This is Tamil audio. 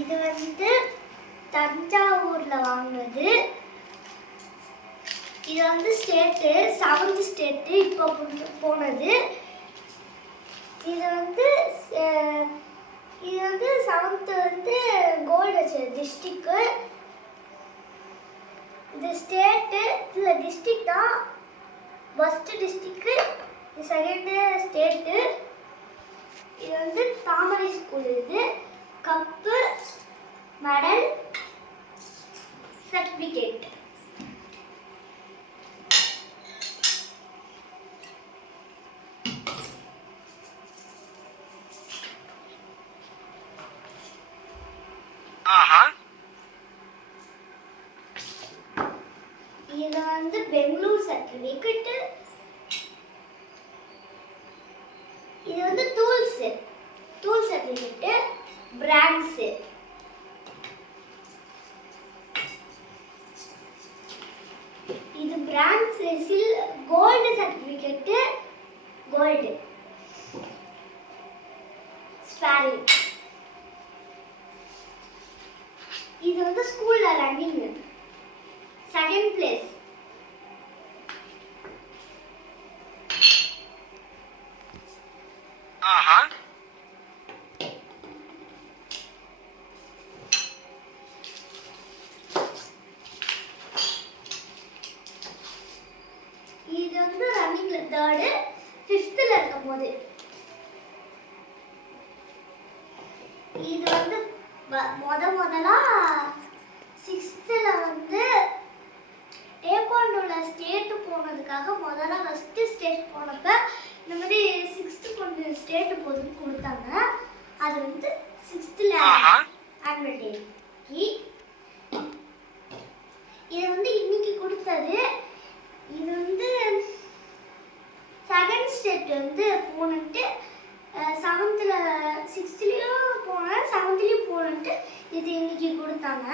இது வந்து தஞ்சாவூர்ல வாங்கினது. இது வந்து ஸ்டேட்டு 7th ஸ்டேட்டு இப்போ போனது. இது வந்து 7th வந்து கோல்டு டிஸ்ட்ரிக்ட். இது ஸ்டேட்டு இல்லை டிஸ்ட்ரிக்ட் தான். ஃபர்ஸ்ட் டிஸ்ட்ரிக்ட், இது செகண்ட் ஸ்டேட்டு. இது வந்து தாமரை ஸ்கூல். இது கப்பு, மெடல், சர்டிஃபிகேட். இது வந்து பெங்களூர் சர்டிஃபிகேட். இது வந்து டூல் சர்டிஃபிகேட், பிராண்ட்ஸ். இது brands gold certificate, gold sparring. இது வந்து ஸ்கூல்ல ரன்னிங், செகண்ட் பிளேஸ். இது வந்து ரன்னிங்ல தேர்டு, 5th இருக்கும்போது. இது வந்து முதலா 6th வந்து டேக்வாண்டோல ஸ்டேட் போனதுக்காக முதல்ல ஃபர்ஸ்ட் ஸ்டேட் போனப்ப இந்த மாதிரி 6th கொண்டு ஸ்டேட் போதுன்னு கொடுத்தாங்க. அது வந்து 6th ஆனுவல் டேக்கு. இது வந்து இன்னைக்கு கொடுத்தது. இது வந்து செகண்ட் ஸ்டேட் வந்து போனட்டு 7th 6thலயும் போனேன், 7thலயும் போனட்டு இது இன்னைக்கு கொடுத்தாங்க.